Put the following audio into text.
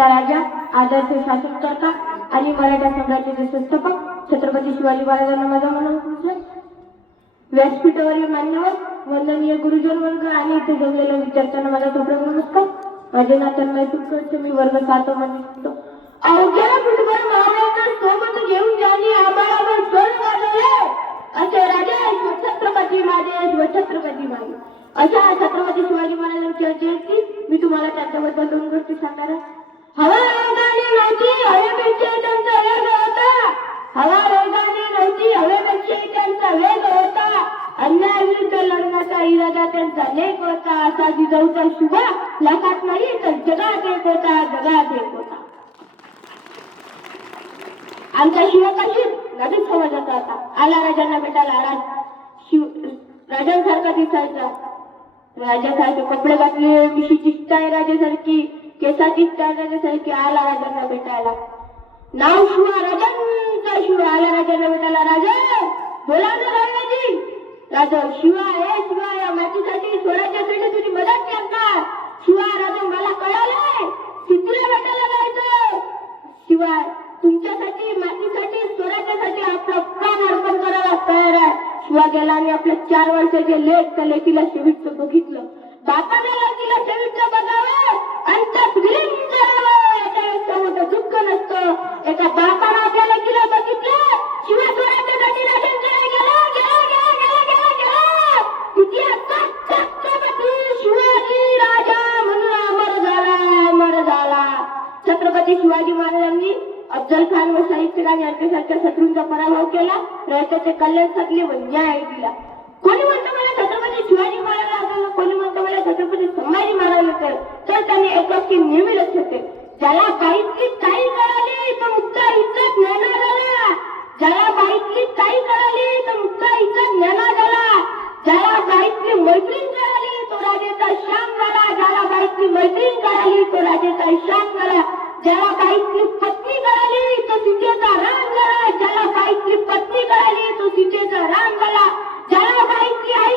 आपला राजा, आदर्श शासनकर्ता आणि मराठा साम्राज्याचे संस्थापक छत्रपती शिवाजी महाराजांना माझा मनोभावे व्यासपीठावरील मान्यवर, वंदनीय गुरुजन वर्ग आणि इथे जमलेल्या विद्यार्थ्यांना माझा सुप्रभात नमस्कार. माझे नाव तन्मय तुपकर, मी वर्ग 7 मध्ये शिकतो. अवघ्या फुटबॉल मावळ्यांना सोबत घेऊन ज्यांनी आम्हाला स्वर वाजवले असे राजे छत्रपती माझे छत्रपती माझे अशा छत्रपती शिवाजी महाराजांची जयंती मी तुम्हाला त्यांच्याबद्दल 2 गोष्टी सांगणार आहे. हवा वेगाने नव्हती, हवेपेक्षा त्यांचा वेग होता. हवा वेगाने नव्हती, हवेपेक्षा त्यांचा वेग होता. अन्यायाविरुद्ध लढण्याचा इरादा त्यांचा लेख होता. असा जिजाऊचा शुभा लाखात नाही तर जगात एक होता, जगात एक होता. आमचा शिवकाशी नदीत समाजाचा होता. आला राजांना भेटायला राजांसारखा दिसायचा. राजासारखे कपडे घातले, मिशीची स्टाय राजासारखी, केसाची स्टाय राजासारखी. आला राजांना भेटायला. नाव शिवा, राजांचा शिवा. आला राजांना भेटायला. राजा बोला ना राजाजी. राजा शिवा, हे शिवा, या मातीसाठी स्वराज्यासाठी तुझी मदत करणार. शिवा, राजा मला कळालंय सिद्धीला भेटायला जायचं. शिवा, तुमच्यासाठी, मातीसाठी, स्वराज्यासाठी आपलं प्राण अर्पण करायला तयार आहे. शिवा गेला आणि आपल्या 4 वर्षाचे लेक त्या लेकीला शेवटचं बघितलं. बापाने लेकीला शेवटचं बघावं आणि त्यात विलीन करावं याच्यापेक्षा मोठं दुःख नसतं. एका बापाने आपल्या लेकीला बघितलं. शिवा स्वराज्यासाठी राजांकडे गेला. इतिहासात छत्रपती शिवाजी राजा म्हणून अमर झाला, अमर झाला. छत्रपती शिवाजी महाराजांनी अफजल खान व साहित्य खान यांच्यासारख्या शत्रूंचा पराभव केला. रयतेचे कल्याण साधले व न्याय दिला. कोणी म्हणतं मला छत्रपती शिवाजी महाराज, कोणी म्हणतं मला छत्रपती संभाजी महाराज, तर त्यांनी एक वाक्य नेहमी लक्षात ठेव. ज्याला बाईतली काही कळाली तर मुक्ता इज्जत ज्ञाना झाला. ज्याला बाईतली काही कळाली तर मुक्ता इज्जत ज्ञाना झाला. ज्याला बाईतली मैत्रीण कळाली तो राजाचा शाम झाला. ज्याला बाईतली मैत्रीण कळाली तो राजाचा शाम झाला. ज्याला बाईतली पत्नी कळाली तो सीतेचा राम झाला. ज्याला बाईतली पत्नी कळाली तो सीतेचा राम झाला. ज्याला बाईतली आई